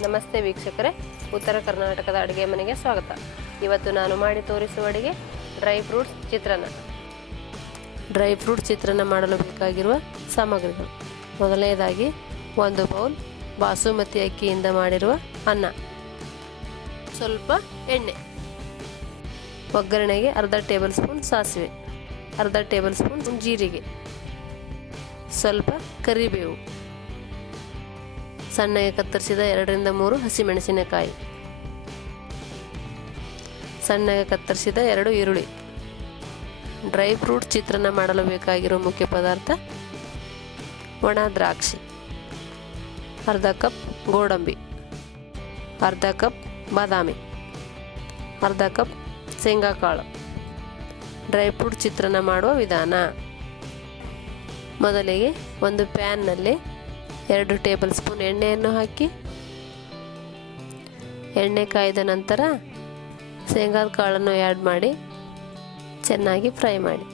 ನಮಸ್ತೆ ವೀಕ್ಷಕರೇ. ಉತ್ತರ ಕರ್ನಾಟಕದ ಅಡುಗೆ ಮನೆಗೆ ಸ್ವಾಗತ. ಇವತ್ತು ನಾನು ಮಾಡಿ ತೋರಿಸುವ ಅಡುಗೆ dry fruits chitranna. Dry fruit chitranna ಮಾಡಲು ಬೇಕಾಗಿರುವ ಸಾಮಗ್ರಿಗಳು. ಮೊದಲನೇದಾಗಿ ಒಂದು ಬೌಲ್ ಬಾಸುಮತಿ ಅಕ್ಕಿಯಿಂದ ಮಾಡಿರುವ ಅನ್ನ. ಸ್ವಲ್ಪ ಎಣ್ಣೆ. ಒಗ್ಗರಣೆಗೆ ಅರ್ಧ ಟೇಬಲ್ ಸ್ಪೂನ್ ಸಾಸಿವೆ. ಅರ್ಧ ಟೇಬಲ್ ಸ್ಪೂನ್ ಜೀರಿಗೆ. ಸ್ವಲ್ಪ ಕರಿಬೇವು. ಸಣ್ಣಗೆ ಕತ್ತರಿಸಿದ ಎರಡರಿಂದ ಮೂರು ಹಸಿಮೆಣಸಿನಕಾಯಿ. ಸಣ್ಣಗೆ ಕತ್ತರಿಸಿದ ಎರಡು ಈರುಳ್ಳಿ. ಡ್ರೈ ಫ್ರೂಟ್ ಚಿತ್ರಾನ್ನ ಮಾಡಲು ಬೇಕಾಗಿರೋ ಮುಖ್ಯ ಪದಾರ್ಥ ಒಣ ದ್ರಾಕ್ಷಿ. ಅರ್ಧ ಕಪ್ ಗೋಡಂಬಿ. ಅರ್ಧ ಕಪ್ ಬಾದಾಮಿ. ಅರ್ಧ ಕಪ್ ಶೇಂಗಾಕಾಳು. ಡ್ರೈ ಫ್ರೂಟ್ ಚಿತ್ರಾನ್ನ ಮಾಡುವ ವಿಧಾನ. ಮೊದಲಿಗೆ ಒಂದು ಪ್ಯಾನ್ನಲ್ಲಿ ಎರಡು ಟೇಬಲ್ ಸ್ಪೂನ್ ಎಣ್ಣೆಯನ್ನು ಹಾಕಿ ಎಣ್ಣೆ ಕಾಯ್ದ ನಂತರ ಶೇಂಗಾದ ಕಾಳನ್ನು ಆ್ಯಡ್ ಮಾಡಿ ಚೆನ್ನಾಗಿ ಫ್ರೈ ಮಾಡಿ.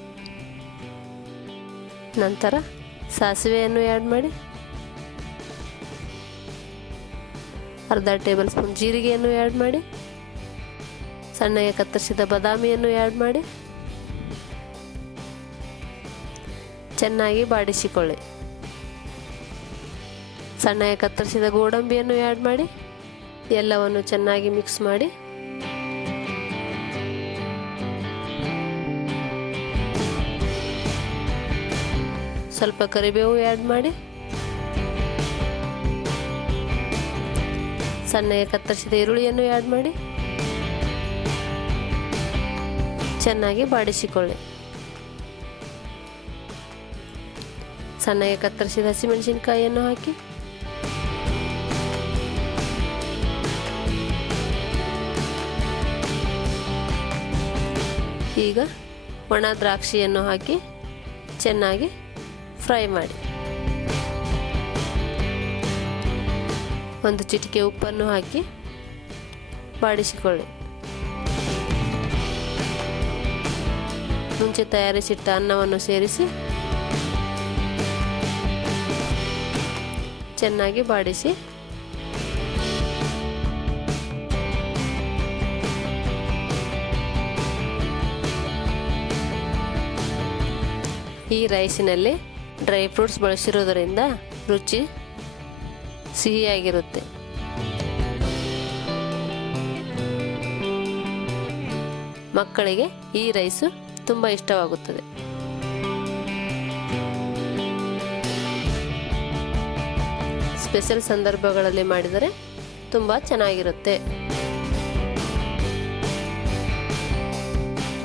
ನಂತರ ಸಾಸಿವೆಯನ್ನು ಆ್ಯಡ್ ಮಾಡಿ. ಅರ್ಧ ಟೇಬಲ್ ಸ್ಪೂನ್ ಜೀರಿಗೆಯನ್ನು ಆ್ಯಡ್ ಮಾಡಿ. ಸಣ್ಣಗೆ ಕತ್ತರಿಸಿದ ಬಾದಾಮಿಯನ್ನು ಆ್ಯಡ್ ಮಾಡಿ. ಚೆನ್ನಾಗಿ ಬಾಡಿಸಿಕೊಳ್ಳಿ. ಸಣ್ಣಗೆ ಕತ್ತರಿಸಿದ ಗೋಡಂಬಿಯನ್ನು ಆ್ಯಡ್ ಮಾಡಿ, ಎಲ್ಲವನ್ನು ಚೆನ್ನಾಗಿ ಮಿಕ್ಸ್ ಮಾಡಿ. ಸ್ವಲ್ಪ ಕರಿಬೇವು ಆ್ಯಡ್ ಮಾಡಿ. ಸಣ್ಣಗೆ ಕತ್ತರಿಸಿದ ಈರುಳ್ಳಿಯನ್ನು ಆ್ಯಡ್ ಮಾಡಿ. ಚೆನ್ನಾಗಿ ಬಾಡಿಸಿಕೊಳ್ಳಿ. ಸಣ್ಣಗೆ ಕತ್ತರಿಸಿದ ಹಸಿಮೆಣಸಿನಕಾಯಿಯನ್ನು ಹಾಕಿ. ಈಗ ಒಣ ದ್ರಾಕ್ಷಿಯನ್ನು ಹಾಕಿ ಚೆನ್ನಾಗಿ ಫ್ರೈ ಮಾಡಿ. ಒಂದು ಚಿಟಿಕೆ ಉಪ್ಪನ್ನು ಹಾಕಿ ಬಾಡಿಸಿಕೊಳ್ಳಿ. ಮುಂಚೆ ತಯಾರಿಸಿಟ್ಟ ಅನ್ನವನ್ನು ಸೇರಿಸಿ ಚೆನ್ನಾಗಿ ಬಾಡಿಸಿ ಈ ರೈಸಿನಲ್ಲಿ ಡ್ರೈ ಫ್ರೂಟ್ಸ್ ಬಳಸಿರೋದರಿಂದ ರುಚಿ ಸಿಹಿಯಾಗಿರುತ್ತೆ. ಮಕ್ಕಳಿಗೆ ಈ ರೈಸು ತುಂಬ ಇಷ್ಟವಾಗುತ್ತದೆ. ಸ್ಪೆಷಲ್ ಸಂದರ್ಭಗಳಲ್ಲಿ ಮಾಡಿದರೆ ತುಂಬ ಚೆನ್ನಾಗಿರುತ್ತೆ.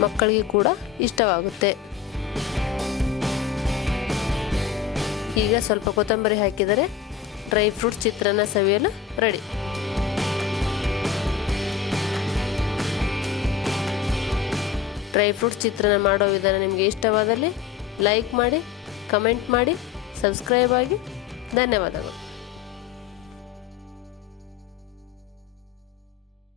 ಮಕ್ಕಳಿಗೆ ಕೂಡ ಇಷ್ಟವಾಗುತ್ತೆ. ಈಗ ಸ್ವಲ್ಪ ಕೊತ್ತಂಬರಿ ಹಾಕಿದರೆ ಡ್ರೈ ಫ್ರೂಟ್ ಚಿತ್ರಾನ್ನ ಸವಿಯಲು ರೆಡಿ. ಡ್ರೈ ಫ್ರೂಟ್ ಚಿತ್ರಾನ್ನ ಮಾಡೋ ವಿಧಾನ ನಿಮಗೆ ಇಷ್ಟವಾದಲ್ಲಿ ಲೈಕ್ ಮಾಡಿ, ಕಮೆಂಟ್ ಮಾಡಿ, ಸಬ್ಸ್ಕ್ರೈಬ್ ಆಗಿ ಧನ್ಯವಾದಗಳು.